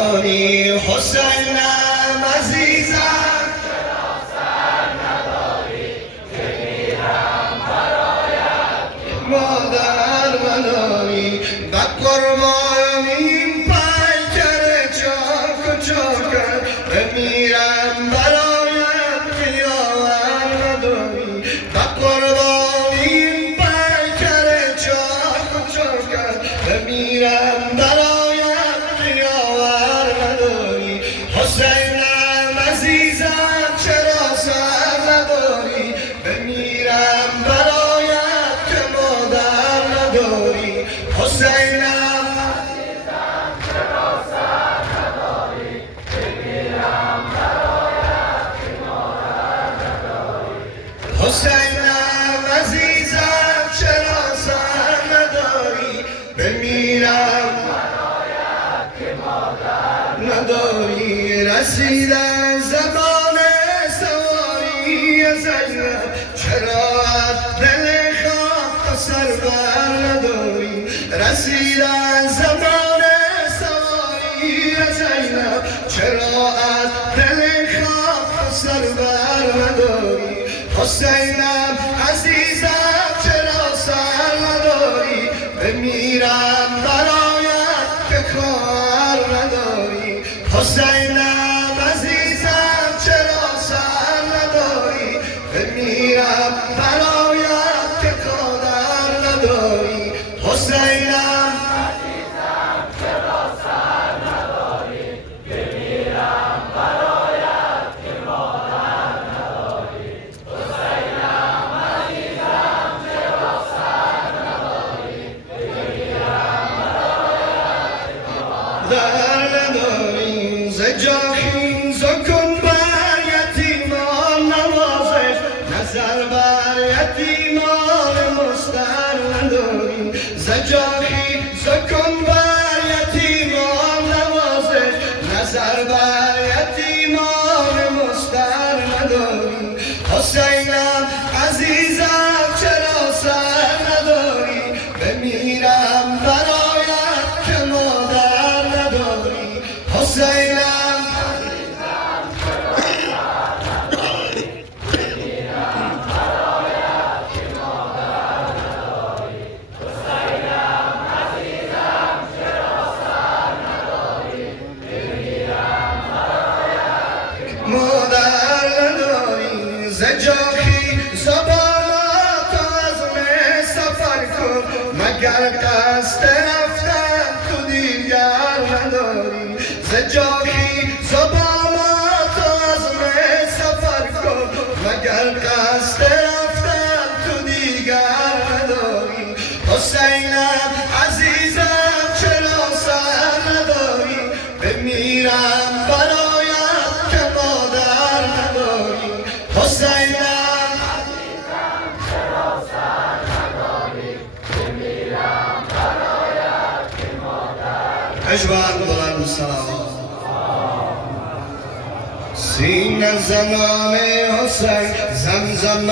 نداری حسینم عزیزم چرا سر نداری که میرم برایت مادر نداری و قربانیم پیکر چاک و چاکر بمیرم برایت پیاور نداری و قربانیم پیکر چاک و چاکر بمیرم برایت پیاور نداری حسینم عزیزم چرا سر نداری بمیرم برایت که مادر نداری حسینم عزیزم چرا سر نداری بمیرم برایت که مادر نداری حسینم عزیزم چرا سر نداری بمیرم برایت که مادر نداری رسیدن زمان سواری زینب چرا از دل خاک سر بر نداری رسیدن زمان سواری زینب چرا از دل خاک سر بر نداری حسینم عزیزم چرا سر نداری بمیرم برایت که کار نداری حسینم عزیزم چرا سر نداری بمیرم برایت که قادر نداری حسینم عزیزم چرا سر نداری بمیرم برایت که مادر نداری حسینم عزیزم چرا سر نداری بمیرم برایت که در نداری ز جاخین زکن بر یتیمان نوازش نظر بر یتیمان مستر نداری ز جاخین زکن بر یتیمان نوازش نظر بر یتیمان مستر نداری حسینم عزیزم چرا سر نداری بمیرم برایت که مادر نداری حسینم مادر نداری ز جاخی زبانات از من سفر کن مگر قصد رفتن تو دیگر نداری ز جاخی زبانات از من سفر کن مگر قصد رفتن تو دیگر نداری حسینم عزیزم چرا سر نداری بمیرم برایت که مادر نداری حسینم عزیزم چرا سر نداری بمیرم برایت که مادر اجوان بلند سلام سینه زمان حسین زمزم